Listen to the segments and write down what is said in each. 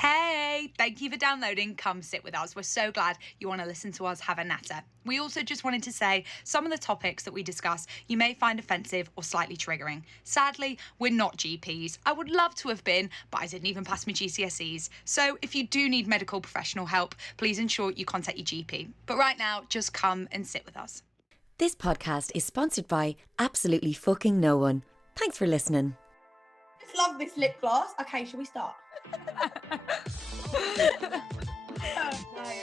Hey, thank you for downloading Come Sit With Us. We're so glad you want to listen to us have a natter. We also just wanted to say some of the topics that we discuss you may find offensive or slightly triggering. Sadly, we're not GPs. I would love to have been, but I didn't even pass my GCSEs. So if you do need medical professional help, please ensure you contact your GP. But right now, just come and sit with us. This podcast is sponsored by absolutely fucking no one. Thanks for listening. I just love this lip gloss. Okay, shall we start?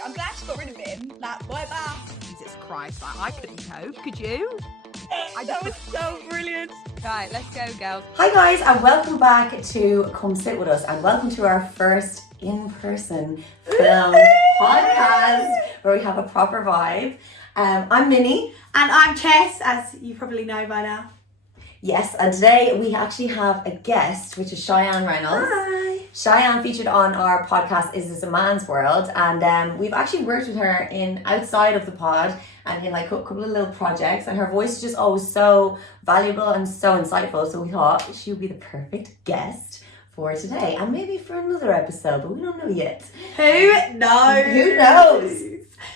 I'm glad she got rid of him. That boy back. Jesus Christ, I couldn't cope, could you? That was so brilliant. Right, let's go, girls. Hi guys, and welcome back to Come Sit With Us, and welcome to our first in-person film podcast where we have a proper vibe. I'm Minnie. And I'm Chess, as you probably know by now. Yes, and today we actually have a guest, which is Cheyenne Reynolds. Hi. Cheyenne featured on our podcast Is This a Man's World, and we've actually worked with her in outside of the pod and in like a couple of little projects, and her voice is just always so valuable and so insightful, so we thought she would be the perfect guest for today and maybe for another episode, but we don't know yet. Who knows? Who knows?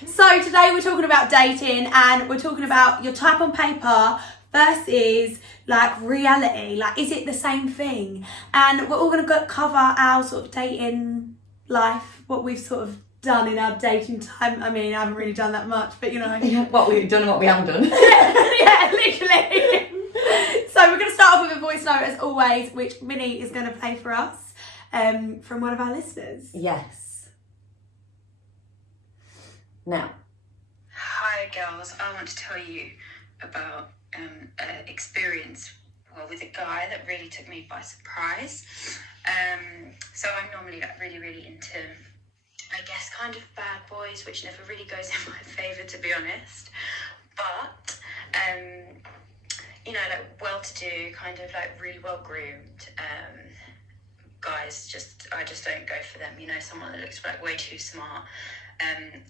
So today we're talking about dating, and we're talking about your type on paper versus like reality. Like, is it the same thing? And we're all going to cover our sort of dating life, what we've sort of done in our dating time. I mean, I haven't really done that much, but you know. What we've done and what we haven't done. Yeah, literally. So we're going to start off with a voice note as always, which Minnie is going to play for us from one of our listeners. Yes. Now. Hi girls, I want to tell you about an experience with a guy that really took me by surprise. So I'm normally like really into, I guess, kind of bad boys, which never really goes in my favour, to be honest. But you know, like well-to-do, kind of like really well-groomed guys. I just don't go for them. You know, someone that looks like way too smart.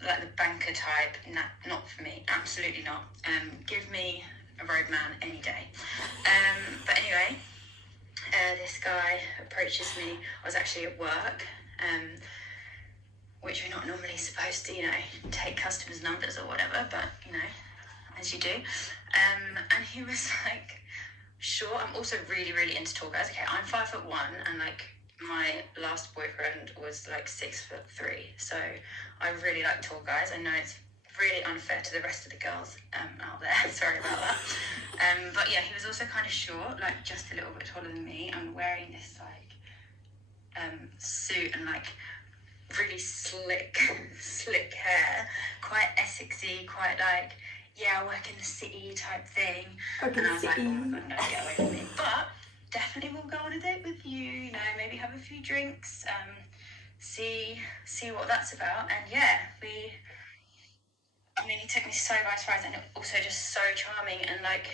Like the banker type, not for me, absolutely not. Give me a road man any day. But anyway, this guy approaches me. I was actually at work, which we're not normally supposed to, you know, take customers' numbers or whatever, but, you know, as you do. And he was like, sure, I'm also really into tall guys. Okay, I'm 5'1", and like, my last boyfriend was like 6'3", so I really like tall guys. I know it's really unfair to the rest of the girls out there. Sorry about that. But yeah, he was also kind of short, like just a little bit taller than me, and wearing this like suit and like really slick hair, quite Essexy, quite like, yeah, I work in the city type thing. And I was like, oh my god, no, get away from me. But definitely will go on a date with you, you know, maybe have a few drinks, see what that's about. And yeah, he took me so by surprise, and also just so charming and like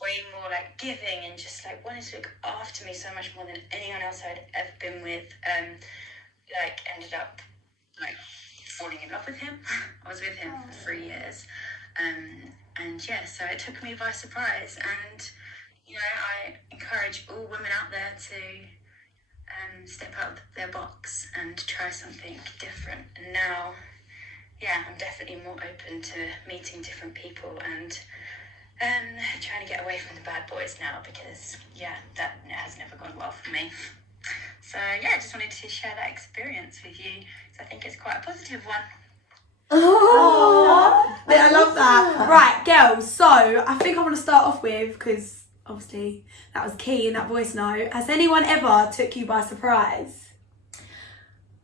way more like giving, and just like wanted to look after me so much more than anyone else I'd ever been with. Like ended up like falling in love with him. I was with him for 3 years. And yeah, so it took me by surprise, and you know, I encourage all women out there to step out of their box and try something different. And now, yeah, I'm definitely more open to meeting different people and trying to get away from the bad boys now, because, yeah, that has never gone well for me. So, yeah, I just wanted to share that experience with you, because I think it's quite a positive one. Oh, I love that. Right, girls, so I think I want to start off with, because obviously that was key in that voice note. Has anyone ever took you by surprise?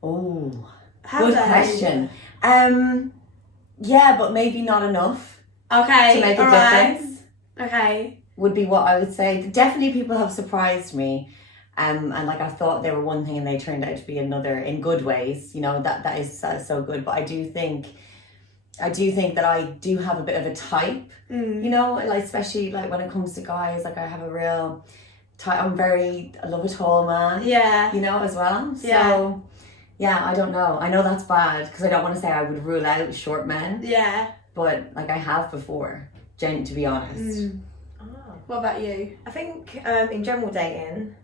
Oh, good question. Yeah, but maybe not enough. Okay, to make a difference. Okay. Would be what I would say. Definitely people have surprised me. And like I thought they were one thing and they turned out to be another in good ways. You know, that is so good. But I do think that I do have a bit of a type, you know, like especially like when it comes to guys, like I have a real type. I love a tall man. Yeah. You know, as well. So yeah, I don't know. I know that's bad because I don't want to say I would rule out short men. Yeah. But like I have before, to be honest. What about you? I think in general dating,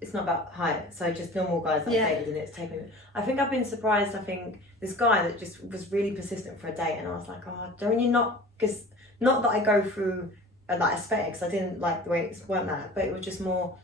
It's not about height, so just normal guys that Yeah. I've dated, and it's taken. I think I've been surprised. I think this guy that just was really persistent for a date, and I was like, oh, don't you not? Because not that I go through like aesthetics, I didn't like the way it weren't that, but it was just more,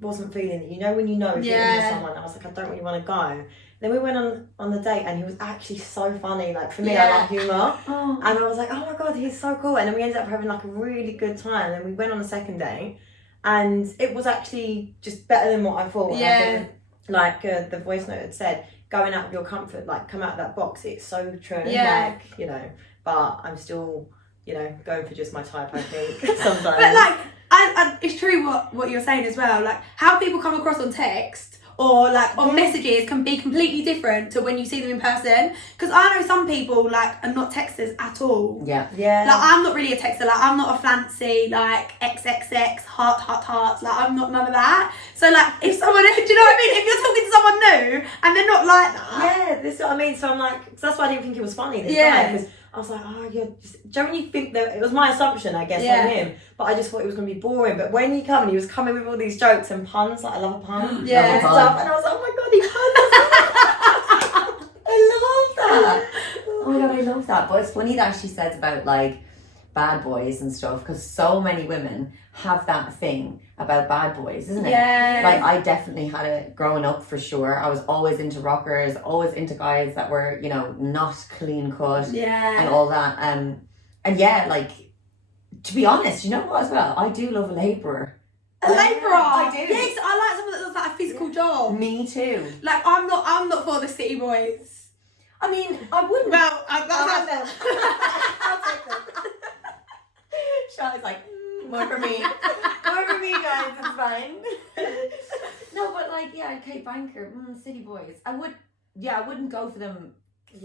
wasn't feeling it. You know when you know if you're into someone, I was like, I don't really want to go. Then we went on the date, and he was actually so funny. Like for me, I like humour, and I was like, oh my god, he's so cool. And then we ended up having like a really good time. And we went on a second date, and it was actually just better than what I thought. And I think, like the voice note had said, going out of your comfort, like come out of that box. It's so true. Yeah. Like, you know, but I'm still, you know, going for just my type. I think sometimes. But like, I it's true what you're saying as well. Like how people come across on text or like on messages can be completely different to when you see them in person. Because I know some people like are not texters at all. Yeah. Like I'm not really a texter. Like I'm not a fancy like XXX hearts. Like I'm not none of that. So like if someone, do you know what I mean? If you're talking to someone new and they're not like that. Yeah, this is what I mean. So I'm like, that's why I didn't think it was funny. This guy, because I was like, oh, you're just, do you know when you think that, it was my assumption, I guess, on him, but I just thought it was going to be boring. But when he came and he was coming with all these jokes and puns, like I love a pun, Yeah. and stuff, and I was like, oh my god, he puns. I love that. Oh my god, I love that. But it's funny that she says about like bad boys and stuff, because so many women have that thing about bad boys, isn't it? Yeah. Like I definitely had it growing up for sure. I was always into rockers, always into guys that were, you know, not clean cut and all that. And yeah, like to be honest, you know what as well? I do love a labourer. A labourer. I do. Yes, I like someone that does like a physical job. Me too. Like I'm not for the city boys. I mean, I wouldn't. Well, I'll have them. I'll take them. Charlotte's like, more for me. More for me, guys. It's fine. No, but like, yeah, Kate Banker, city boys. I wouldn't go for them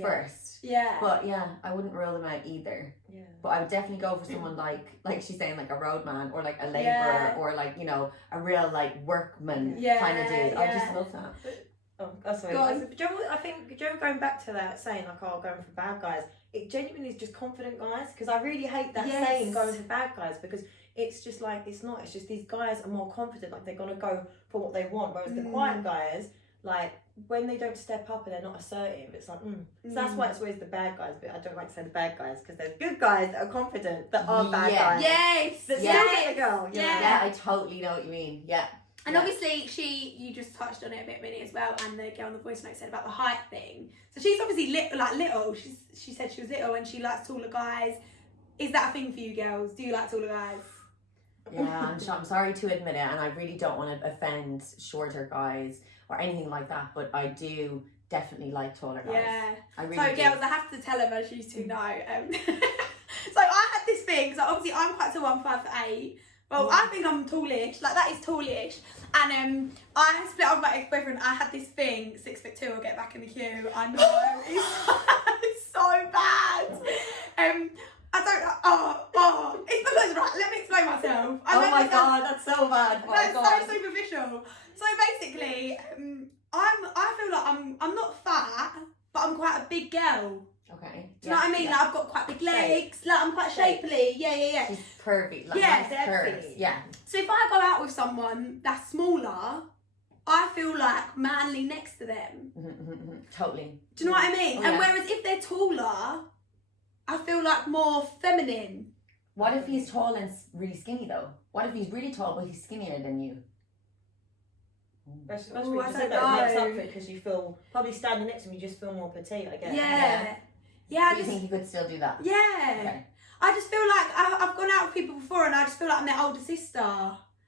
first. Yeah. But yeah, I wouldn't rule them out either. Yeah. But I would definitely go for someone like she's saying, like a roadman or like a labourer or like, you know, a real like workman kind of dude. I just love that. Sorry. I think going back to that saying like, oh, going for bad guys, it genuinely is just confident guys, because I really hate that saying going for bad guys, because it's just like it's just these guys are more confident, like they're gonna go for what they want, whereas the quiet guys, like when they don't step up and they're not assertive, it's like so that's why it's always the bad guys. But I don't like to say the bad guys, because there's good guys that are confident that are bad guys. Yes. That still get the girl. Yeah. I totally know what you mean. Yeah. And obviously you just touched on it a bit, Minnie, as well, and the girl on the voice note said about the height thing. So she's obviously little. She said she was little and she likes taller guys. Is that a thing for you girls? Do you like taller guys? Yeah, I'm sorry to admit it, and I really don't want to offend shorter guys or anything like that, but I do definitely like taller guys. Yeah. I really so do. girls, I have to tell them, as you two know. So I had this thing, so obviously I'm quite tall, I'm 5'8". Well, I think I'm tallish, like that is tallish. And I split up with my ex-boyfriend. I had this thing, 6'2", I'll get back in the queue. I know, it's so bad. I don't, it's because, right, let me explain myself. my god, that's so bad. That's so superficial. So basically, I feel like I'm not fat, but I'm quite a big girl. Okay. Do you know what I mean? Like I've got quite big legs. Like I'm quite shapely. Yeah. She's curvy. Like Yeah, nice curves. Yeah. So if I go out with someone that's smaller, I feel like manly next to them. Totally. Do you know what I mean? Oh, And yeah. whereas if they're taller, I feel like more feminine. What if he's tall and really skinny though? What if he's really tall but he's skinnier than you? That's I really don't said that makes know. up for it, because you feel probably standing next to him, you just feel more petite, I guess. Yeah. Do you think you could still do that? Yeah. Okay. I just feel like I've gone out with people before and I just feel like I'm their older sister.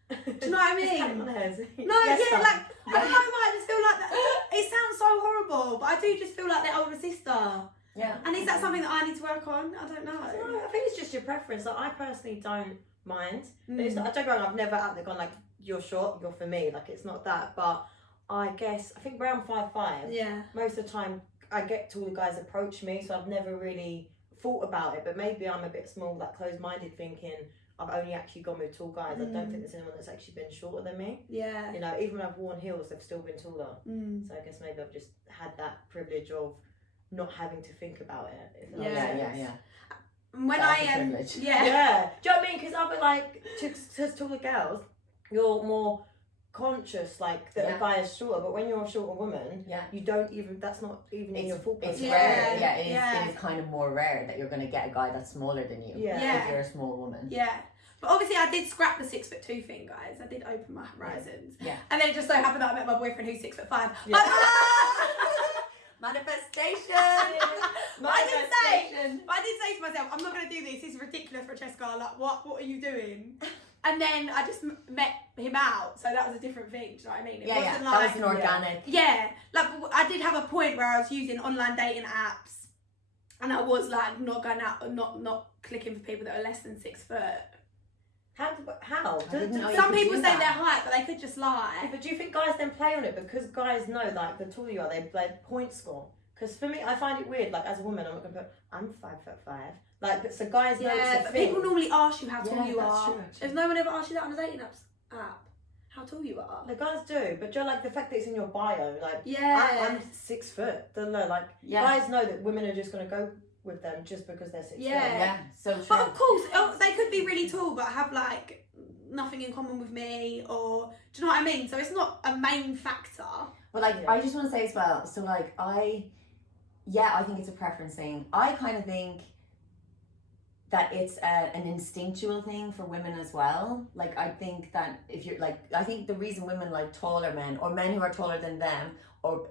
Do you know what I mean? No, Yes, yeah, son. like, I don't know why, I just feel like that. It sounds so horrible, but I do just feel like their older sister. Yeah. And is that something that I need to work on? I don't know. No, I think it's just your preference. Like, I personally don't mind. But it's not, I don't go, I've never out there gone like, you're short, you're for me. Like, it's not that. But I guess, I think around 5'5", Yeah. most of the time I get taller guys approach me, so I've never really thought about it. But maybe I'm a bit small, like closed-minded, thinking I've only actually gone with tall guys. I don't think there's anyone that's actually been shorter than me. Yeah. You know, even when I've worn heels, they've still been taller. Mm. So I guess maybe I've just had that privilege of not having to think about it. If that Yeah. makes sense. Yeah. When That's I a privilege. yeah. Yeah. Do you know what I mean? Because I feel like to taller girls, you're more conscious, like that Yeah. a guy is shorter, but when you're a shorter woman, Yeah. you don't even, that's not even in your thought It's process. rare. Yeah. It is kind of more rare that you're going to get a guy that's smaller than you. Yeah. If you're a small woman. Yeah. But obviously I did scrap the 6'2" thing, guys. I did open my horizons. Yeah. And then it just so happened that I met my boyfriend who's 6'5". Yeah. Manifestation. But I did say to myself, I'm not going to do this. This is ridiculous, Francesca. Like, what are you doing? And then I just met him out, so that was a different thing. Do you know what I mean? It Yeah, wasn't that like, was an organic. Yeah, like I did have a point where I was using online dating apps, and I was like not going out, not clicking for people that are less than 6 foot. How? I didn't know you Some could people do say that. their height, but they could just lie. Yeah, but do you think guys then play on it because guys know like the taller you are, they point score? Because for me, I find it weird. Like as a woman, I'm not gonna put. I'm 5'5". Like so, guys know it's Yeah, a but thing. people normally ask you how tall Yeah, you that's are. true, actually. There's no one ever asked you that on a dating app. How tall you are? The guys do, but you're like the fact that it's in your bio, like Yeah. I'm 6 foot. Don't know, like Yeah. guys know that women are just gonna go with them just because they're 6 Yeah. foot. Yeah, so true. But of course, they could be really tall, but have like nothing in common with me, or do you know what I mean? So it's not a main factor. But like, Yeah. I just want to say as well. So like, I think it's a preference thing. I kind of think that it's an instinctual thing for women as well. Like, I think that if you're like, I think the reason women like taller men or men who are taller than them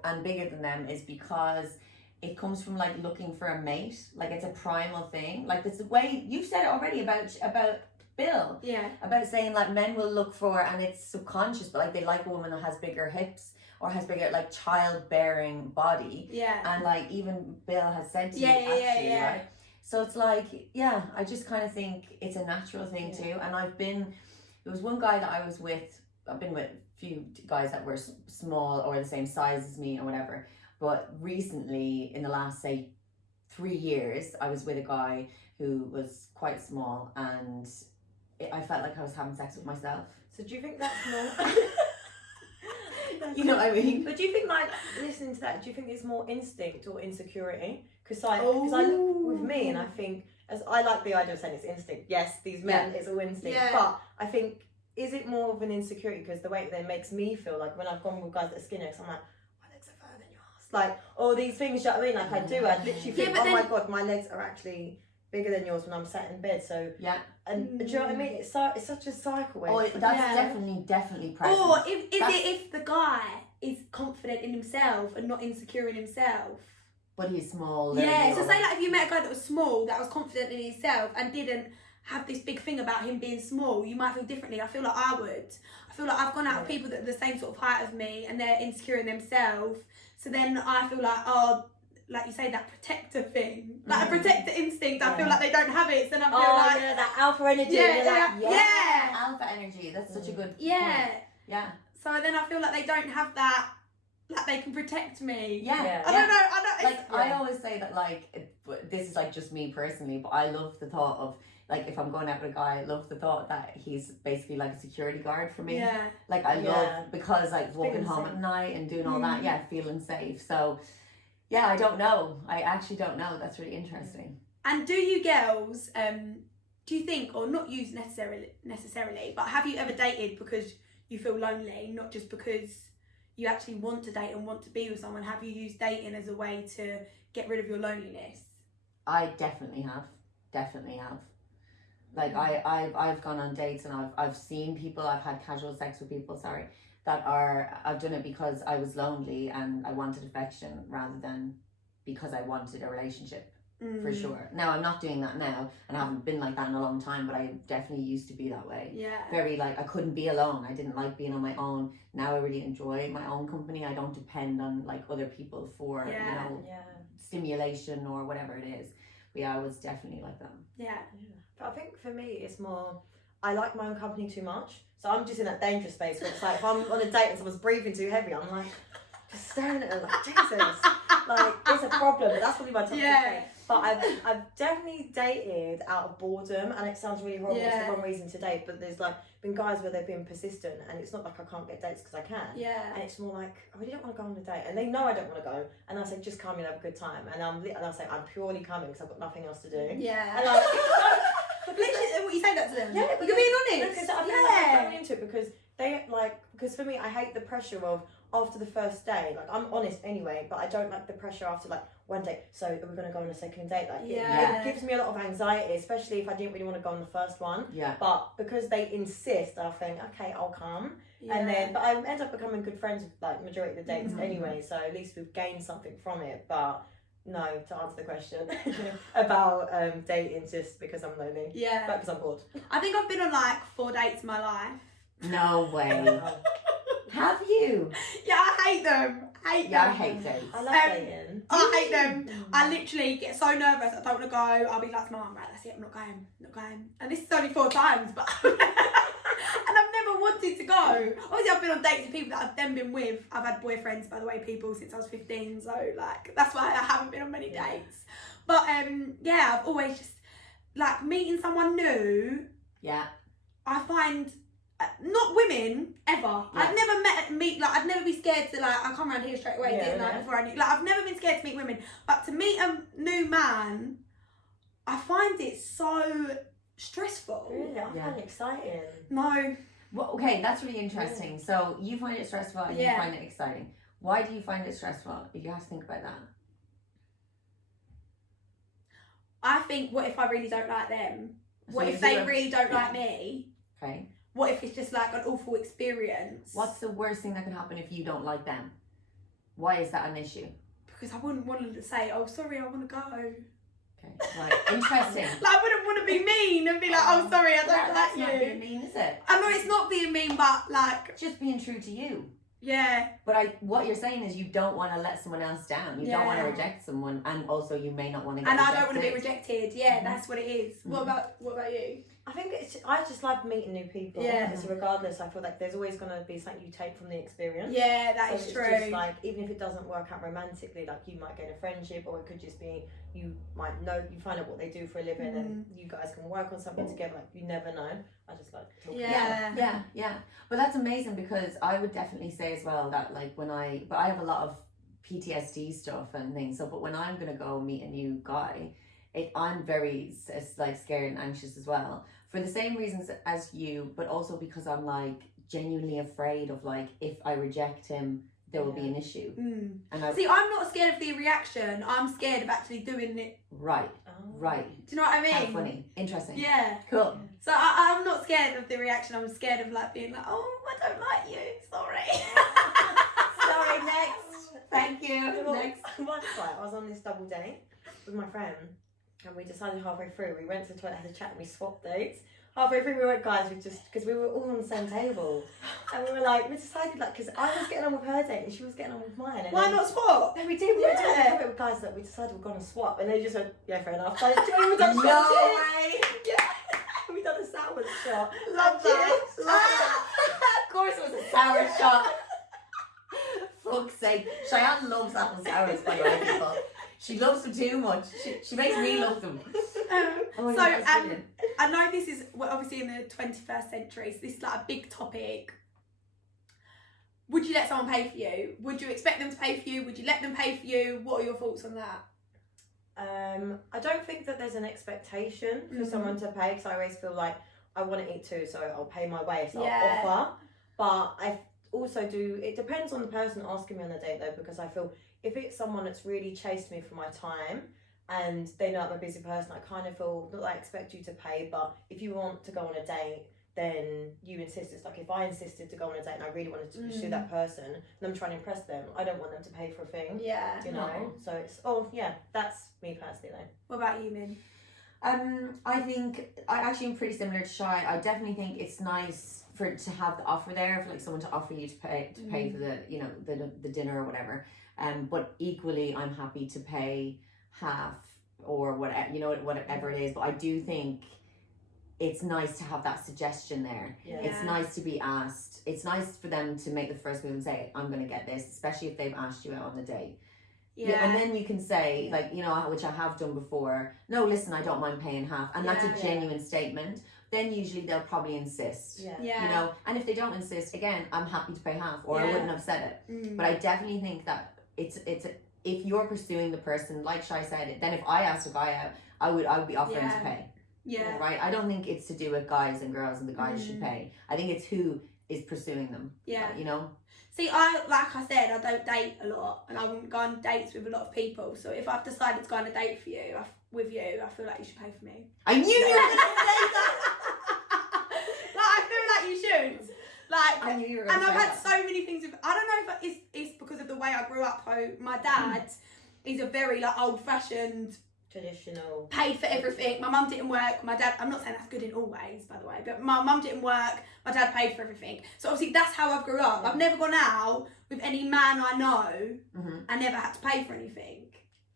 and bigger than them is because it comes from like looking for a mate. Like it's a primal thing. Like it's the way you've said it already about Bill. Yeah. About saying like men will look for, and it's subconscious, but like they like a woman that has bigger hips or has bigger like childbearing body. Yeah. And like even Bill has said to Yeah, you yeah, actually, yeah. right? So it's like, yeah, I just kind of think it's a natural thing too. And there was one guy that I was with, I've been with a few guys that were small or the same size as me or whatever. But recently, in the last, say, 3 years, I was with a guy who was quite small, and I felt like I was having sex with myself. So do you think that's normal? You know what I mean? But do you think, like, listening to that, do you think it's more instinct or insecurity? Because I look with me and I think, as I like the idea of saying it's instinct. Yes, these men, it's all instinct. Yeah. But I think, is it more of an insecurity? Because the way that makes me feel, like when I've gone with guys that are skinny, because I'm like, my legs are further than yours. Like, all these things, you know what I mean? Like, I do. I literally think, but oh my then- God, my legs are actually bigger than yours when I'm sat in bed. So, Yeah. and do you know what I mean? It's such a cycle. Oh, It's- that's Yeah. definitely present. Or if the guy is confident in himself and not insecure in himself. But he's small. Yeah, so say like if you met a guy that was small, that was confident in himself and didn't have this big thing about him being small, you might feel differently. I feel like I would. I feel like I've gone out with people that are the same sort of height as me and they're insecure in themselves. So then I feel like, oh, like you say, that protector thing, like a protector instinct, I feel like they don't have it. So then I feel like, yeah, that alpha energy. Yeah, you're like, yeah. Alpha energy. That's such a good yeah. point. Yeah. So then I feel like they don't have that, like they can protect me. Yeah. Yeah. I don't know. Like I always say that this is like just me personally, but I love the thought of like if I'm going out with a guy, I love the thought that he's basically like a security guard for me. Yeah. Like I Yeah. love because like walking Feeling home safe. at night and doing all that, feeling safe. So yeah, I don't know. I actually don't know. That's really interesting. And do you girls, do you think, or not use necessarily, but have you ever dated because you feel lonely, not just because you actually want to date and want to be with someone? Have you used dating as a way to get rid of your loneliness? I definitely have. Like I've gone on dates and I've seen people, I've had casual sex with people, I've done it because I was lonely and I wanted affection rather than because I wanted a relationship, for sure. Now I'm not doing that now and I haven't been like that in a long time, but I definitely used to be that way. Yeah. Very like, I couldn't be alone. I didn't like being on my own. Now I really enjoy my own company. I don't depend on like other people for, stimulation or whatever it is. But yeah, I was definitely like that. Yeah. But I think for me, it's more, I like my own company too much. So I'm just in that dangerous space where it's like, if I'm on a date and someone's breathing too heavy, I'm like, just staring at them like, Jesus. Like, it's a problem. But that's probably my toxic trait. But I've definitely dated out of boredom, and it sounds really horrible. It's the wrong reason to date, but there's like been guys where they've been persistent, and it's not like I can't get dates because I can. Yeah. And it's more like, I really don't want to go on a date, and they know I don't want to go, and I say just come and have a good time, and I say I'm purely coming because I've got nothing else to do. Yeah. And like, But literally, what you say that to them? yeah, You're being honest. Because I feel like I'm going into it because they like because for me, I hate the pressure of after the first day. Like, I'm honest anyway, but I don't like the pressure after like one day. So are we going to go on a second date? Like, it gives me a lot of anxiety, especially if I didn't really want to go on the first one. Yeah. But because they insist, I think, okay, I'll come. And then, but I end up becoming good friends with like majority of the dates anyway. So at least we've gained something from it. But no, to answer the question about dating, just because I'm lonely. Yeah. But because I'm bored. I think I've been on like 4 dates in my life. No way. Have you? Yeah, I hate them. I hate dates. I love dating. I hate them. I literally get so nervous. I don't want to go. I'll be like to my mum, right, that's it, I'm not going. And this is only 4 times, but and I've never wanted to go. Obviously, I've been on dates with people that I've then been with. I've had boyfriends, by the way, people, since I was 15. So, like, that's why I haven't been on many dates. But, yeah, I've always just, like, meeting someone new. Yeah. I find, not women, ever. Yeah. I'd never be scared to, like, I come around here straight away, didn't I, before I knew. Like, I've never been scared to meet women. But to meet a new man, I find it so stressful. Really? I find it exciting. No. Well, okay, that's really interesting. So you find it stressful and you find it exciting. Why do you find it stressful, if you have to think about that? I think, what if I really don't like them? What So if they really don't like me? Okay. What if it's just like an awful experience? What's the worst thing that can happen if you don't like them? Why is that an issue? Because I wouldn't want them to say, oh, sorry, I want to go. Okay, right. Interesting. Like, I wouldn't want to be mean and be like, oh, sorry, I don't That's like not you. being mean, is it? I know it's not being mean, but like, Just being true to you. yeah. But what you're saying is you don't want to let someone else down. You don't want to Yeah. reject someone, and also you may not want to get And I rejected. don't want to be rejected. Yeah, that's what it is. What about you? I think I just love meeting new people. Yeah. So regardless, I feel like there's always going to be something you take from the experience. Yeah, that So is it's true. Just like, even if it doesn't work out romantically, like you might gain a friendship, or it could just be you might know, you find out what they do for a living, and you guys can work on something together. Like, you never know. I just like talking. Yeah. But that's amazing, because I would definitely say as well that like but I have a lot of PTSD stuff and things. So, but when I'm gonna go meet a new guy, I'm very like scared and anxious as well, for the same reasons as you, but also because I'm like genuinely afraid of like, if I reject him, there will be an issue. And See, I'm not scared of the reaction. I'm scared of actually doing it. Right. Do you know what I mean? How funny. Interesting. Yeah. Cool. So I'm not scared of the reaction. I'm scared of like being like, oh, I don't like you. Sorry. Sorry, next. Thank you. Next. Once, I was on this double date with my friend, and we decided halfway through, we went to the toilet, had a chat, and we swapped dates. Halfway through, we went, guys, because we were all on the same table, and we were like, we decided, like, because I was getting on with her date and she was getting on with mine. And Why then, not swap? Then we did. We went to the toilet, guys, that we decided we're gonna swap, and they just went, yeah, fair enough. So, we done No way. Yeah, we done a sour shot. Love that. Of course it was a sour shot. Fuck's sake. Cheyenne loves apple sours, by the way, people. She loves them too much. She makes me love them. Oh, So, I know this is, we're obviously in the 21st century, so this is like a big topic. Would you let someone pay for you? Would you expect them to pay for you? Would you let them pay for you? What are your thoughts on that? I don't think that there's an expectation for someone to pay, because I always feel like I want to eat too, so I'll pay my way, so I'll offer. But I also do, it depends on the person asking me on a date though, because I feel if it's someone that's really chased me for my time and they know I'm a busy person, I kind of feel that I expect you to pay. But if you want to go on a date, then you insist. It's like, if I insisted to go on a date and I really wanted to pursue that person and I'm trying to impress them, I don't want them to pay for a thing. Yeah. You know? So it's, that's me personally though. What about you, Min? I think I actually am pretty similar to Shy. I definitely think it's nice to have the offer there, for like someone to offer you to pay for the, you know, the dinner or whatever. But equally, I'm happy to pay half or whatever, you know, whatever it is. But I do think it's nice to have that suggestion there. Yeah. It's nice to be asked. It's nice for them to make the first move and say, I'm going to get this, especially if they've asked you out on the date. Yeah. And then you can say, like, you know, which I have done before, no, listen, I don't mind paying half. And that's a genuine statement. Then usually they'll probably insist. Yeah. You know, and if they don't insist, again, I'm happy to pay half, or I wouldn't have said it. But I definitely think that it's if you're pursuing the person, like Shai said, then if I asked a guy out, I would be offering to pay. Yeah. Right? I don't think it's to do with guys and girls and the guys should pay. I think it's who is pursuing them. Yeah. You know? See, like I said, I don't date a lot, and I wouldn't go on dates with a lot of people. So if I've decided to go on a date with you, I feel like you should pay for me. I knew you were going to say that. Like, I feel like you should. Like, I knew you were going and to I've say had that. so many things with. I don't know if it's because of the way I grew up. So my dad is a very like old-fashioned, Traditional. paid for everything. My mum didn't work. My dad. I'm not saying that's good in all ways, by the way, but my mum didn't work. My dad paid for everything. So obviously that's how I've grew up. I've never gone out with any man I know and never had to pay for anything.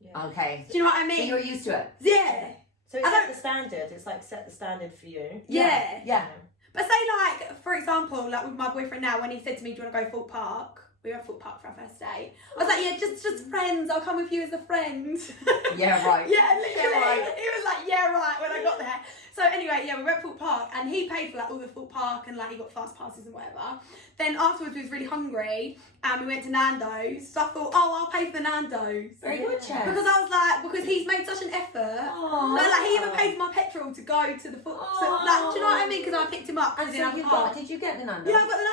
Yeah. Okay. Do you know what I So mean? you're used to it? Yeah. So it's set the standard. It's like set the standard for you. Yeah. Yeah. But say like, for example, like with my boyfriend now, when he said to me, do you want to go Thorpe Park? We went Thorpe Park for our first date. I was like, yeah, just friends. I'll come with you as a friend. Yeah, right. Yeah, literally. Yeah, right. He was like, yeah, right, when I got there. So anyway, yeah, we went Thorpe Park and he paid for like all the Thorpe Park and like he got fast passes and whatever. Then afterwards we was really hungry and we went to Nando's. So I thought, oh, I'll pay for the Nando's. Very good, Chess. Because I was like, because he's made such an effort. Aww. No, like he even paid for my petrol to go to the foot. So, like, do you know what I mean? Because I picked him up. And in so our you park. did you get the Nando's? Yeah, I got the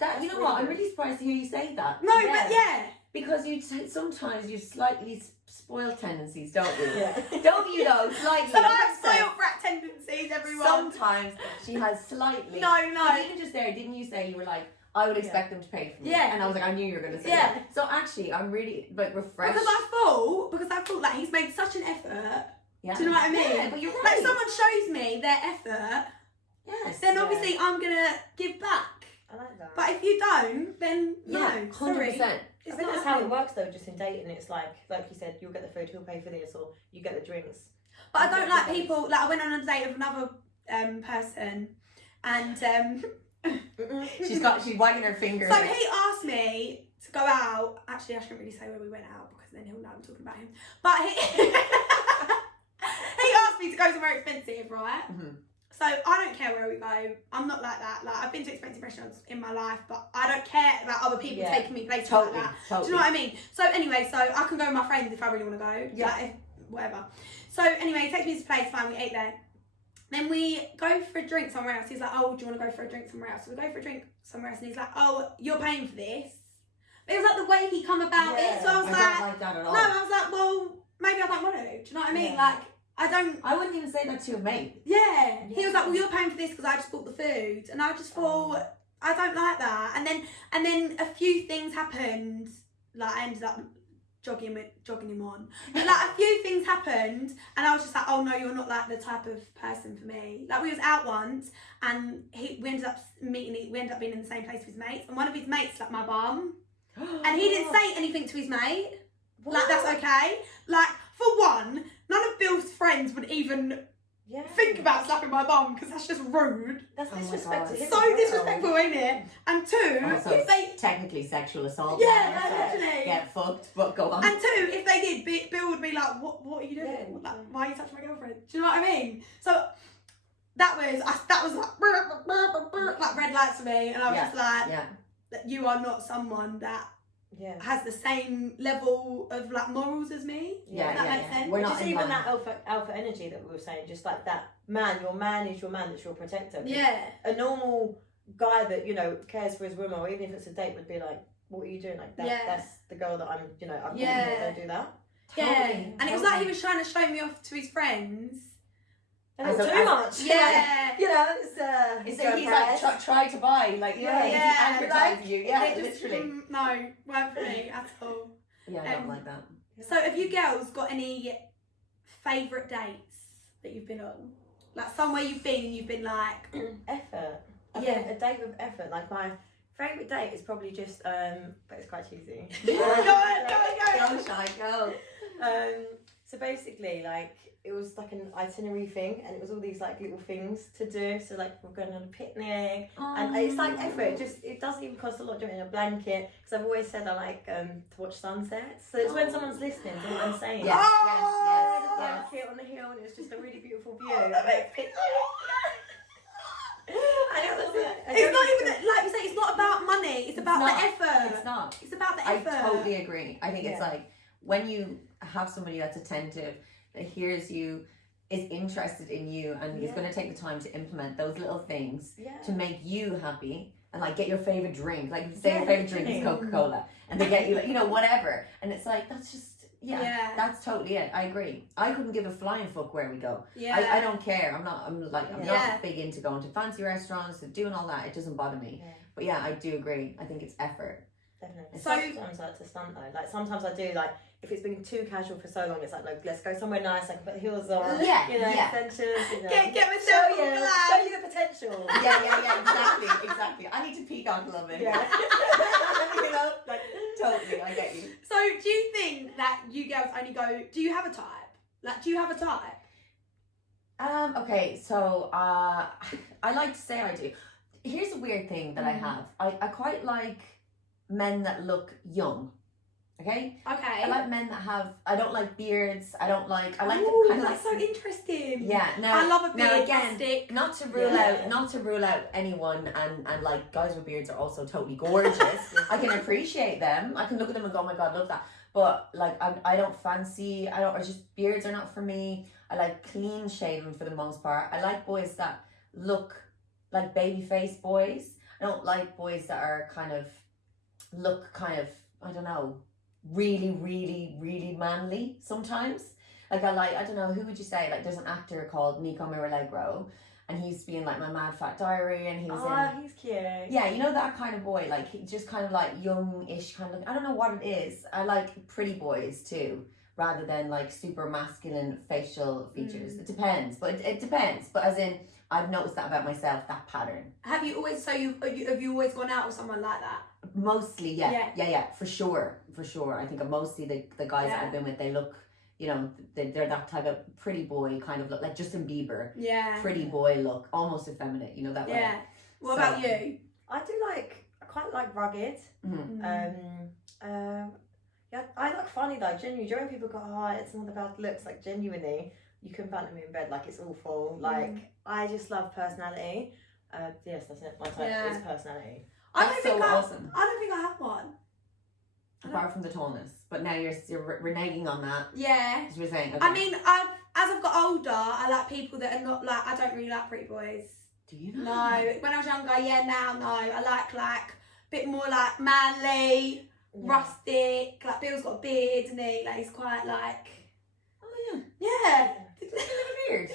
Nando's. You know what? I'm really surprised to hear you say that. No, Yeah. but yeah. Because sometimes you slightly spoiled tendencies, don't you? Yeah. Don't you though? Slightly. So I have spoiled brat tendencies, everyone. Sometimes she has slightly. No. But even just there, didn't you say you were like, I would expect them to pay for me? Yeah. And I was like, I knew you were going to say Yeah. that. So actually, I'm really refreshed. Because I thought like he's made such an effort. Yeah. Do you know what I mean? Yeah, but you're Like right. if someone shows me their effort, Yes. then obviously I'm gonna give back. I like that. But if you don't, then Yeah, no, sorry. 100%. It's I think not that's how it happening. works though, just in dating. It's like you said, you'll get the food, he'll pay for this, or you get the drinks. But I don't like people. Like I went on a date with another person, and She's wagging her finger. so he asked me to go out. Actually, I shouldn't really say where we went out because then he'll know I'm talking about him. But he he asked me to go somewhere expensive, right? Mhm. So I don't care where we go. I'm not like that. Like I've been to expensive restaurants in my life, but I don't care about other people Yeah. taking me places Totally. like that. Totally. Do you know what I mean? So anyway, so I can go with my friends if I really want to go. Yeah. Like, whatever. So anyway, he takes me to this place. Fine, we ate there. Then we go for a drink somewhere else. He's like, oh, do you want to go for a drink somewhere else? So we go for a drink somewhere else, and he's like, oh, you're paying for this. But it was like the way he come about it. So I was I like, don't like that at all. no, I was like, well, maybe I don't want to. Do you know what I mean? Yeah. Like, I don't. I wouldn't even say that to a mate. Yeah. He was like, well, you're paying for this because I just bought the food, and I just thought I don't like that. And then a few things happened. Like I ended up jogging him on. But like a few things happened, and I was just like, oh no, you're not like the type of person for me. Like we was out once, and we ended up being in the same place with his mates, and one of his mates like my bum, and he didn't say anything to his mate. Like that's okay. Like for one, none of Bill's friends would even think about slapping my bum because that's just rude. That's Oh my disrespectful. God. So disrespectful, ain't it? And two, Also, if they technically sexual assault. Yeah, so literally. Get fucked, but go on. and two, if they did, Bill would be like, "What are you doing? Yeah. Like, why are you touching my girlfriend?" Do you know what I mean? So that was like red lights for me, and I was just like, Yeah. that you are not someone that Yeah. has the same level of like morals as me. Yeah, If that yeah, makes yeah. sense. We're not Just in even line. that alpha energy that we were saying, just like that man, your man is your man, that's your protector. 'Cause Yeah. a normal guy that, cares for his woman, or even if it's a date, would be like, what are you doing? Like, Yeah. that's the girl that I'm Yeah. don't do that. Yeah. Totally, And it was like he was trying to show me off to his friends. And As it's a- too as- much. Yeah. It's He's like, try to buy, like, Yeah. he's Yeah, advertising you. Yeah, It just, literally. no, weren't for me at all. Yeah, I don't like that. So have you girls got any favourite dates that you've been on? Like somewhere you've been and you've been like, effort. I Yeah. think a date with effort. Like my favourite date is probably just but it's quite cheesy. go on. Go, Shy, go. So basically, like, it was like an itinerary thing, and it was all these like little things to do. So like we're going on a picnic, and it's like effort. It doesn't even cost a lot doing in a blanket. Because I've always said I like to watch sunsets. So it's when someone's listening to what I'm saying. Yes, Oh! yes, Sit on the hill, and it's just a really beautiful view. And it was It's not even like you say. It's not about money. It's about not. the effort. It's not. It's about the I effort. totally agree. I think it's Yeah. like when you have somebody that's attentive, that hears you, is interested in you and is going to take the time to implement those little things to make you happy, and like get your favorite drink, like say your favorite drink is Coca-Cola, and they get you like, you know, whatever, and it's like, that's just that's totally it. I agree. I couldn't give a flying fuck where we go. I don't care. I'm not big into going to fancy restaurants and doing all that. It doesn't bother me. But yeah, I do agree. I think it's effort. Definitely. Sometimes like to stunt though. Like sometimes I do, like if it's been too casual for so long, it's like let's go somewhere nice. I can put the heels on. Extensions. You know. Get myself show you the potential. Exactly. I need to peek out a little bit. Yeah. You know, like totally. I get you. So do you think that you girls only go? Do you have a type? Like, do you have a type? Okay. So I like to say I do. Here's a weird thing that I have. I quite like men that look young. Okay. I like men that have. I don't like beards. I like the kind of that's so interesting. Yeah. Now I love a beard. Now again, stick. not to rule out anyone, and like guys with beards are also totally gorgeous. I can appreciate them. I can look at them and go, oh my god, love that. But like I don't fancy. Or just beards are not for me. I like clean shaven for the most part. I like boys that look like baby face boys. I don't like boys that are look kind of, I don't know, really, really, really manly sometimes. Like I don't know, who would you say? Like there's an actor called Nico Mirallegro, and he's been like My Mad Fat Diary, and he was he's cute. Yeah, you know that kind of boy, like just kind of like young-ish kind of, I don't know what it is. I like pretty boys too, rather than like super masculine facial features. It depends, but it depends. But as in, I've noticed that about myself, that pattern. Have you always? So have you always gone out with someone like that? Mostly, yeah, for sure. I think mostly the guys that I've been with, they look, you know, they're that type of pretty boy kind of look, like Justin Bieber. Yeah. Pretty boy look, almost effeminate, you know, that way. Yeah. What about you? I quite like rugged. Yeah, I like funny though, genuinely. During people go, it's not about looks, like genuinely, you can banter me in bed like it's awful. Like, I just love personality. Yes, that's it. My type is personality. I don't think I have one. Apart from the tallness, but now you're reneging on that. Yeah. As we're saying. Okay. I mean, as I've got older, I like people that are not like. I don't really like pretty boys. Do you know? No. When I was younger, now no. I like a bit more like manly, rustic. Like Bill's got a beard, and he's quite like. Oh yeah. Yeah. Look at the beard.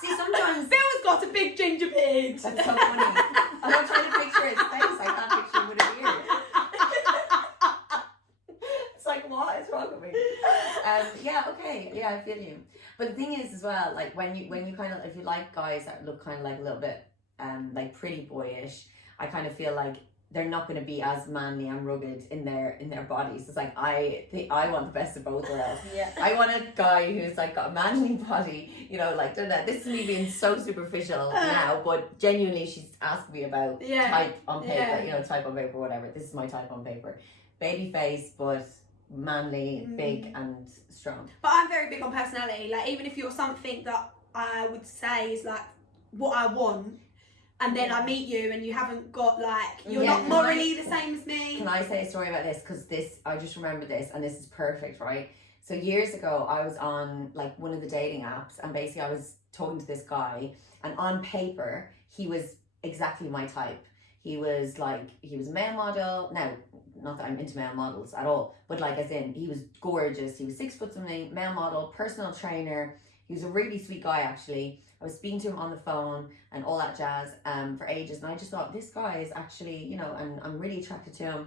See, sometimes Bill's got a big ginger beard. That's so funny. I'm not trying to picture his face. I can't picture him with a beard. It's like, what is wrong with me? Okay. Yeah, I feel you. But the thing is as well, like when you kind of, if you like guys that look kind of like a little bit like pretty boyish, I kind of feel like they're not going to be as manly and rugged in their bodies. It's like I want the best of both worlds. Yeah. I want a guy who's like got a manly body, you know, like this is me being so superficial now, but genuinely she's asked me about type on paper, you know, type on paper, whatever. This is my type on paper. Baby face, but manly, big and strong. But I'm very big on personality. Like even if you're something that I would say is like what I want, and then I meet you and you haven't got like, you're not morally the same as me. Can I say a story about this? Because I just remember this and this is perfect, right? So years ago, I was on like one of the dating apps, and basically I was talking to this guy, and on paper, he was exactly my type. He was a male model. Now, not that I'm into male models at all, but like as in, he was gorgeous. He was 6 foot something, male model, personal trainer. He was a really sweet guy, actually. I was speaking to him on the phone and all that jazz for ages. And I just thought, this guy is actually, you know, and I'm really attracted to him.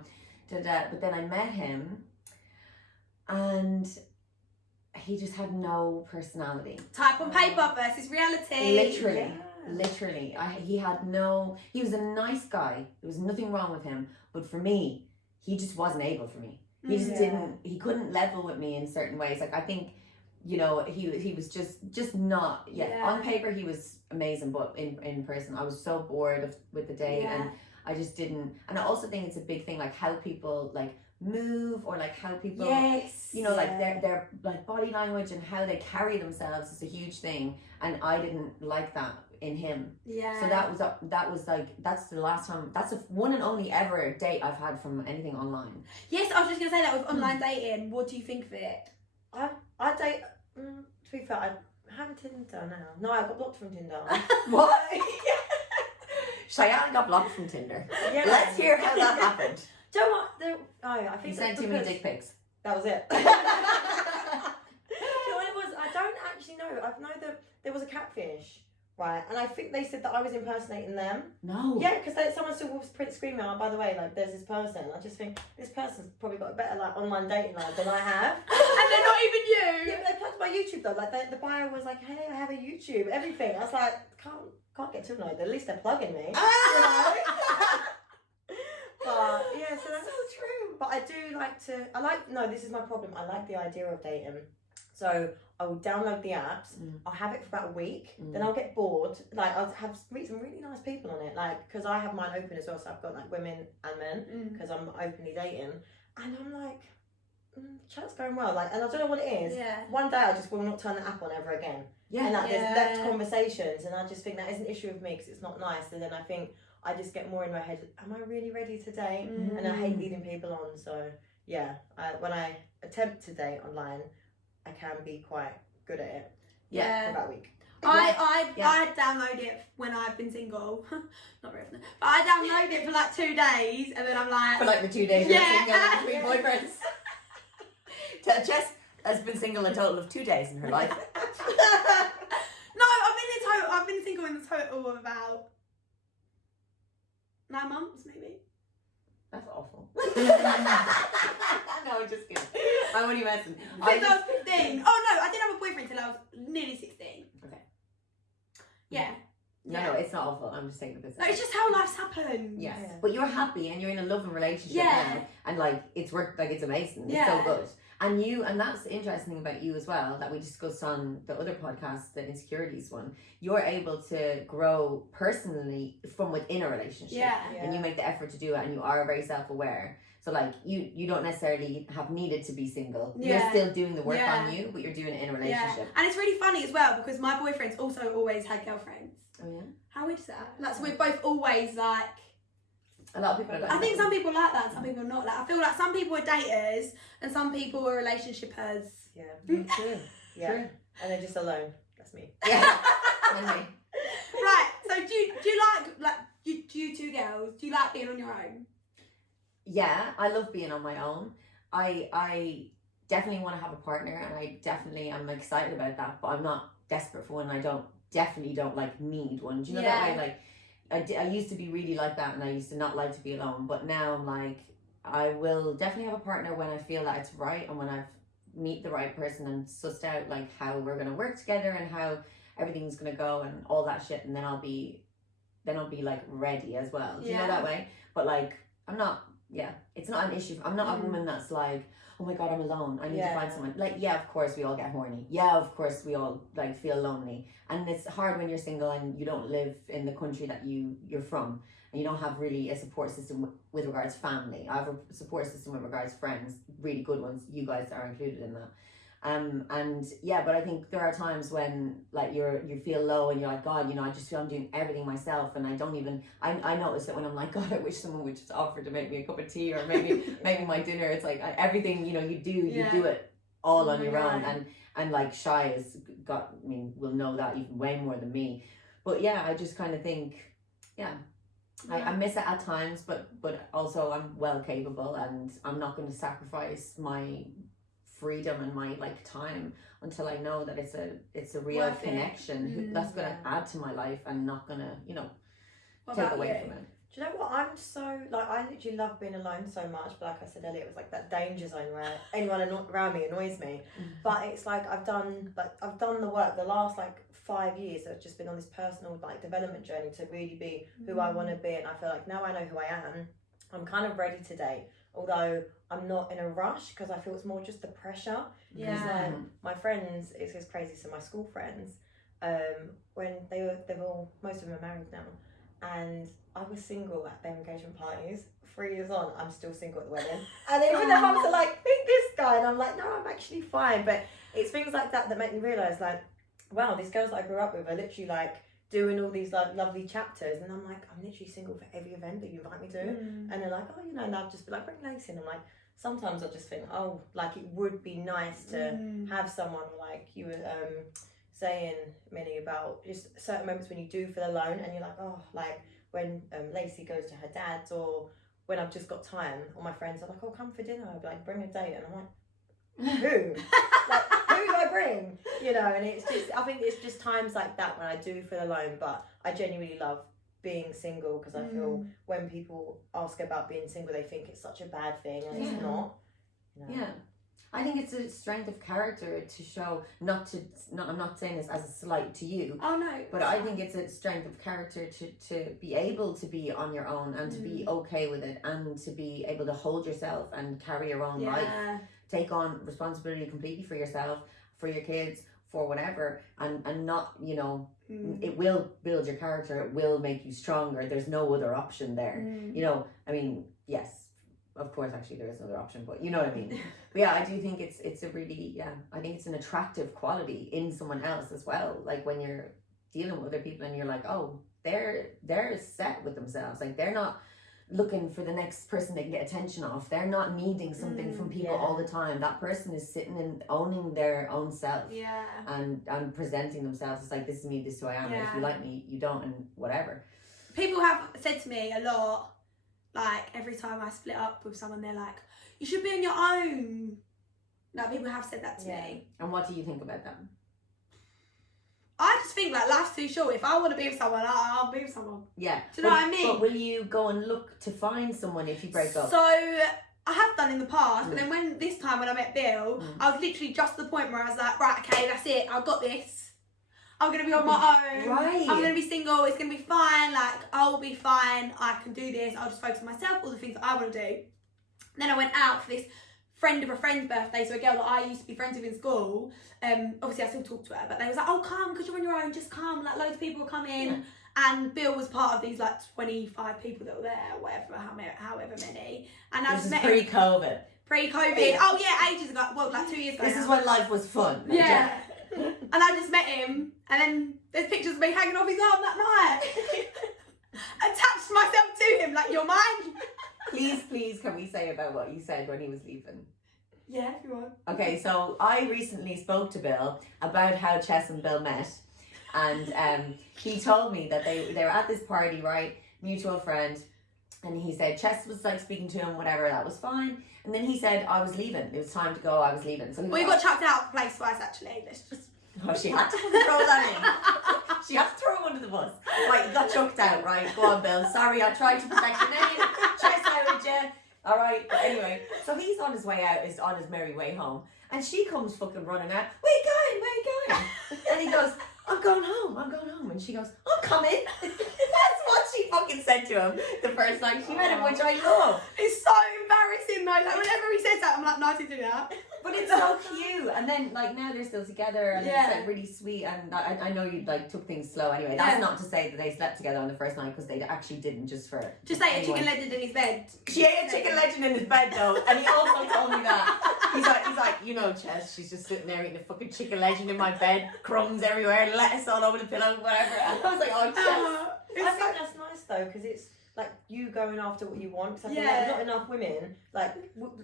But then I met him and he just had no personality. Type on paper versus reality. Literally. He was a nice guy. There was nothing wrong with him. But for me, he just wasn't able for me. He just he couldn't level with me in certain ways. Like I think, you know, he was just not on paper he was amazing, but in person I was so bored with the date, and I just didn't. And I also think it's a big thing, like how people like move, or like how people you know, like their like body language and how they carry themselves is a huge thing, and I didn't like that in him. So that was like, that's the last time, that's the one and only ever date I've had from anything online. Yes, I was just gonna say that with online dating. What do you think of it? I date. To be fair, I have a Tinder now. No, I got blocked from Tinder. What? Cheyenne got blocked from Tinder. Yeah. Let's hear how that happened. Do you know what? I think You sent too many dick pics. That was it. Do you know what it was? I don't actually know. I know that there was a catfish, right? And I think they said that I was impersonating them. No. Yeah, because someone still was screaming, "Oh, by the way, like, there's this person." I just think this person's probably got a better like online dating life than I have. And they're not even you. Yeah, but they plugged my YouTube though. Like the bio was like, "Hey, I have a YouTube." Everything. I was like, can't get too annoyed. At least they're plugging me. You know? But yeah, so that's so true. But I do like to. No, this is my problem. I like the idea of dating. So I will download the apps. I'll have it for about a week. Then I'll get bored. Like I'll meet some really nice people on it. Like because I have mine open as well. So I've got like women and men because I'm openly dating. And I'm like, chat's going well. Like, and I don't know what it is. Yeah. One day I just will not turn the app on ever again. Yeah. And there's left conversations, and I just think that is an issue with me because it's not nice. And then I think I just get more in my head. Am I really ready to date? And I hate leading people on. So yeah, when I attempt to date online, I can be quite good at it. Yeah. For about a week. I download it when I've been single. Not very often. But I download it for like 2 days and then I'm like... For like the 2 days you're single between yeah. boyfriends. Jess has been single a total of 2 days in her life. No, I've been single in the total of about 9 months maybe. That's awful. No, I'm just kidding. I'm only messing. Since I was 15. Oh no, I didn't have a boyfriend till I was nearly 16. Okay. Yeah. No, it's not awful. I'm just saying that this. No, it's just how life's happened. Yes, Yeah. but you're happy and you're in a loving relationship now, and like it's worked, like it's amazing. It's so good. And that's the interesting thing about you as well that we discussed on the other podcast, the insecurities one. You're able to grow personally from within a relationship, and you make the effort to do it, and you are very self-aware. So like you don't necessarily have needed to be single. You're still doing the work on you, but you're doing it in a relationship. And it's really funny as well because my boyfriend's also always had girlfriends. Oh yeah. How weird is that? Like, so we're both always like. A lot of people are like I think some people like that and some people not. Like I feel like some people are daters and some people are relationshipers. Yeah, me too. Yeah. True. And they're just alone. That's me. Yeah. And me. Right. So do you like you two girls? Do you like being on your own? Yeah, I love being on my own. I definitely want to have a partner, and I'm excited about that. But I'm not desperate for one. I definitely don't like need one. Do you know that way? Like. I used to be really like that, and I used to not like to be alone, but now I'm like, I will definitely have a partner when I feel that it's right, and when I've meet the right person and sussed out like how we're gonna work together and how everything's gonna go and all that shit, and then I'll be like ready as well. Do you know that way? But like I'm not. Yeah, it's not an issue. I'm not a woman that's like, oh my god, I'm alone. I need to find someone. Like, yeah, of course we all get horny. Yeah, of course we all like feel lonely. And it's hard when you're single and you don't live in the country that you're from, and you don't have really a support system with regards to family. I have a support system with regards to friends, really good ones. You guys are included in that. And yeah, but I think there are times when like you feel low and you're like, God, you know, I just feel I'm doing everything myself, and I don't even. I notice that when I'm like, God, I wish someone would just offer to make me a cup of tea or maybe my dinner. It's like everything, you know, you do it all on your own, and like Shy has got. I mean, will know that even way more than me. But yeah, I just kind of think, I miss it at times, but also I'm well capable, and I'm not going to sacrifice my freedom and my like time until I know that it's a real connection that's going to add to my life and not going to, you know, take away from it. Do you know what? I'm so like I literally love being alone so much, but like I said earlier, it was like that danger zone where anyone around me annoys me. But it's like I've done the work. The last like 5 years, I've just been on this personal like development journey to really be who I want to be, and I feel like now I know who I am. I'm kind of ready to date, although I'm not in a rush because I feel it's more just the pressure. Because my friends, it's crazy. So my school friends, when most of them are married now, and I was single at their engagement parties. 3 years on, I'm still single at the wedding. And even their mums are like, meet this guy. And I'm like, no, I'm actually fine. But it's things like that make me realise, like, wow, these girls that I grew up with are literally like doing all these like lovely chapters. And I'm like, I'm literally single for every event that you invite me to. And they're like, oh, you know, and I'll just be like, bring Lace in. I'm like, sometimes I just think, oh, like it would be nice to have someone like you saying, Minnie, about just certain moments when you do feel alone and you're like, oh, like when Lacey goes to her dad's, or when I've just got time, or my friends are like, oh, come for dinner. I'll be like, bring a date. And I'm like, who? Like, who do I bring? You know, and it's just, I think it's just times like that when I do feel alone, but I genuinely love being single, because I feel when people ask about being single, they think it's such a bad thing, and it's not. You know? Yeah. I think it's a strength of character to show, I'm not saying this as a slight to you. Oh no. But I think it's a strength of character to be able to be on your own and to be okay with it, and to be able to hold yourself and carry your own life. Take on responsibility completely for yourself, for your kids, for whatever, and not, you know, it will build your character, it will make you stronger. There's no other option there. You know, I mean, yes, of course, actually there is another option, but you know what I mean. But yeah, I do think it's a really, I think it's an attractive quality in someone else as well. Like when you're dealing with other people and you're like, oh, they're set with themselves. Like they're not looking for the next person they can get attention off. They're not needing something from people all the time. That person is sitting and owning their own self and presenting themselves as like, this is me, this is who I am. If you like me, you don't, and whatever. People have said to me a lot, like every time I split up with someone, they're like, you should be on your own. Like people have said that to me. And what do you think about that? I just think like life's too short. If I want to be with someone, I'll be with someone. Yeah. Do you know what I mean? But will you go and look to find someone if you break up? So I have done in the past, but then when I met Bill, I was literally just to the point where I was like, right, okay, that's it. I've got this. I'm going to be on my own. Right. I'm going to be single. It's going to be fine. Like, I'll be fine. I can do this. I'll just focus on myself, all the things that I want to do. And then I went out for this friend of a friend's birthday, so a girl that I used to be friends with in school. Obviously I still talk to her, but they was like, oh, come, because you're on your own, just come. Like, loads of people will come in. And Bill was part of these like 25 people that were there, whatever, however many. And I This just is met pre-COVID. Pre-COVID. Oh yeah, ages ago. Well, like 2 years ago. This is when life was fun. Yeah. And I just met him, and then there's pictures of me hanging off his arm that night. Attached myself to him, like, you're mine. Please, can we say about what you said when he was leaving? Yeah, if you want. Okay, so I recently spoke to Bill about how Chess and Bill met, and he told me that they were at this party, right? Mutual friend, and he said Chess was like speaking to him, whatever, that was fine. And then he said I was leaving. It was time to go. I was leaving. So we got chucked out place twice actually. Let's just. Oh, she had to throw that in. She had to throw him under the bus. Right, you got chucked out, right? Go on, Bill. Sorry, I tried to protect your name. Chess out, you. All right. But anyway, so he's on his way out. Is on his merry way home, and she comes fucking running out. Where you going? Where you going? And he goes, I'm going home. And she goes, I'm coming. That's what she fucking said to him the first night she met him, which I love. It's so embarrassing though. Like whenever he says that, I'm like, no, I didn't do that. But it's so cute. And then like now they're still together, and it's like really sweet. And I know you like took things slow anyway. That's not to say that they slept together on the first night, because they actually didn't, just like a chicken legend in his bed. She ate a chicken legend in his bed though, and he also told me that. He's like, you know, Chess, she's just sitting there eating a fucking chicken legend in my bed, crumbs everywhere, lettuce all over the pillow, whatever. And I was like, oh, Chess. I think that's nice though, because it's like you going after what you want. Because I feel like not enough women, like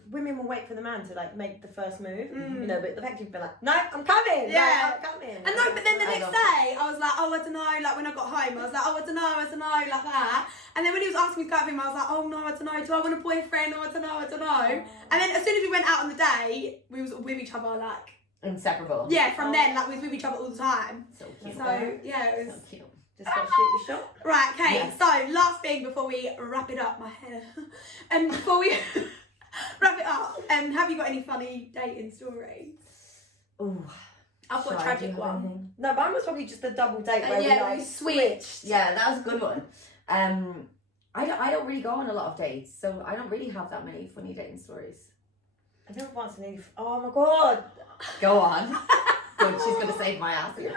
women will wait for the man to like make the first move, you know. But the fact you've been like, no, I'm coming. Yeah, like, I'm coming. And no, but then the next day, I was like, oh, I don't know. Like when I got home, I was like, oh, I don't know, like that. And then when he was asking me to go with him, I was like, oh no, I don't know. Do I want a boyfriend? Oh, I don't know. And then as soon as we went out on the day, we was with each other like inseparable. Yeah, from then like we was with each other all the time. So cute. So yeah, it was so cute. Just got to shoot the shot. Right, okay, so last thing before we wrap it up, my hair. And before we wrap it up, have you got any funny dating stories? Ooh. I've got a tragic one. No, mine was probably just a double date where we switched. Yeah, that was a good one. I don't really go on a lot of dates, so I don't really have that many funny dating stories. I think once nearly. Oh my god. Go on. Good, she's gonna save my ass here.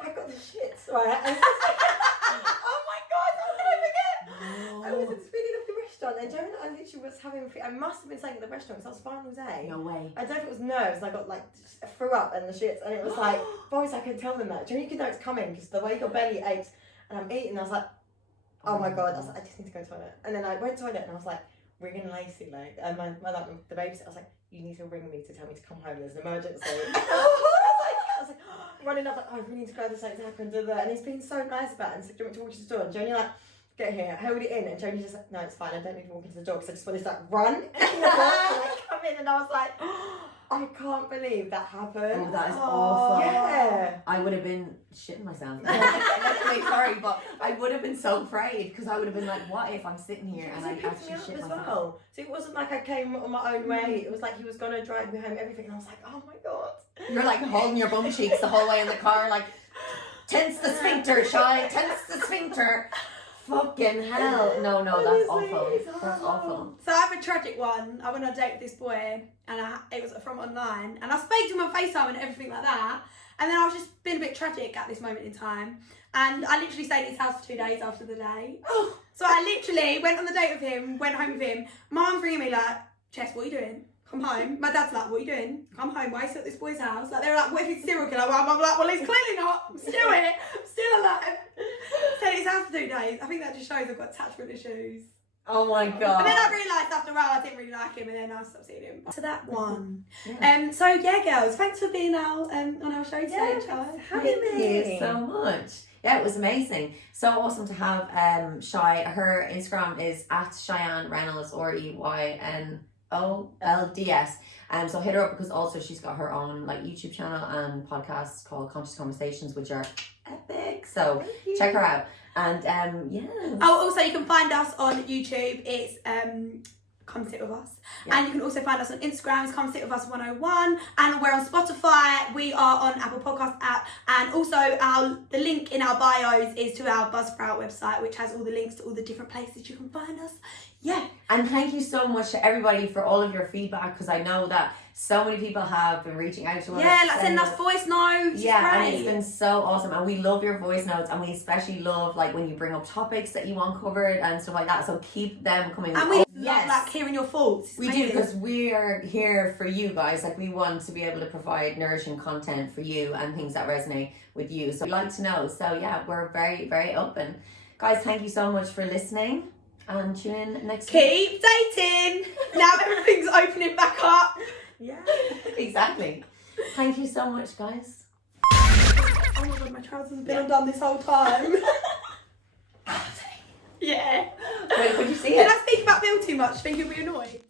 I got the shits, right? Oh my god, how did I forget? I was speaking of the restaurant, and Joe and I literally was having. I must have been saying at the restaurant because I was final day. No way. I don't know if it was nerves. I got like threw up and the shits, and it was like, boys, I can tell them that. Joe, you can know it's coming because the way your belly aches, and I'm eating. I was like, oh my god. I was like, I just need to go to the toilet, and then I went to the toilet, and I was like, ringing Lacey, like, and my the babysitter. I was like, you need to ring me to tell me to come home. There's an emergency. I was like, I was like, running up, like, oh, we need to go, this something's happened, and he's been so nice about it. And so, do you want me to walk you to the door? And Joni like, get here, hold it in. And Joni's just like, no, it's fine, I don't need to walk into the door, because I just wanted to like run in the door and like come in. And I was like, I can't believe that happened. Oh, that is awful. Yeah. I would have been shitting myself. Literally, sorry, but I would have been so afraid because I would have been like, what if I'm sitting here and I actually shit as myself? well. So it wasn't like I came on my own way. It was like he was gonna drive me home, everything, and I was like, oh my god. You're like holding your bum cheeks the whole way in the car, like, tense the sphincter, Shy, tense the sphincter. Fucking hell. No, that's Honestly, awful. it's That's awful. So I have a tragic one. I went on a date with this boy, and it was from online, and I spoke to him on FaceTime and everything like that. And then I was just being a bit tragic at this moment in time, and I literally stayed at his house for 2 days after the date. So I literally went on the date with him, went home with him. Mum's ringing me like, Chess, what are you doing? Come home. My dad's like, what are you doing? Come home. Why are you still at this boy's house? Like, they were like, what if he's a serial killer? I'm like, well, he's clearly not. I'm still here. I'm still alive. Stayed at his house for 2 days. I think that just shows I've got attachment issues. Oh my And god. then I realised after a while I didn't really like him, and then I stopped seeing him. So that one. Yeah. So yeah, girls, thanks for being on our show today, Charlie. Thank you so much. Yeah, it was amazing. So awesome to have Shy. Her Instagram is at Cheyenne Reynolds, REYNOLDS. So hit her up because also she's got her own like YouTube channel and podcasts called Conscious Conversations, which are epic. So check her out. And yeah. Oh, also you can find us on YouTube. It's Come Sit With Us. Yeah. And you can also find us on Instagram. It's Come Sit With Us 101. And we're on Spotify. We are on Apple Podcast app. And also the link in our bios is to our Buzzsprout website, which has all the links to all the different places you can find us. Yeah. And thank you so much to everybody for all of your feedback, because I know that so many people have been reaching out to us. Yeah, like sending us voice notes. Yeah, and it's been so awesome. And we love your voice notes, and we especially love like when you bring up topics that you want covered and stuff like that. So keep them coming. And we love like hearing your thoughts. We do, because we are here for you guys. Like, we want to be able to provide nourishing content for you and things that resonate with you. So we'd like to know. So yeah, we're very, very open. Guys, thank you so much for listening. And tune in next week. Keep dating. Now everything's opening back up. Yeah. Exactly. Thank you so much, guys. Oh my god, my trousers have been undone this whole time. Yeah. Wait, could you see Did it? I speak about Bill too much? Think you'll be annoyed?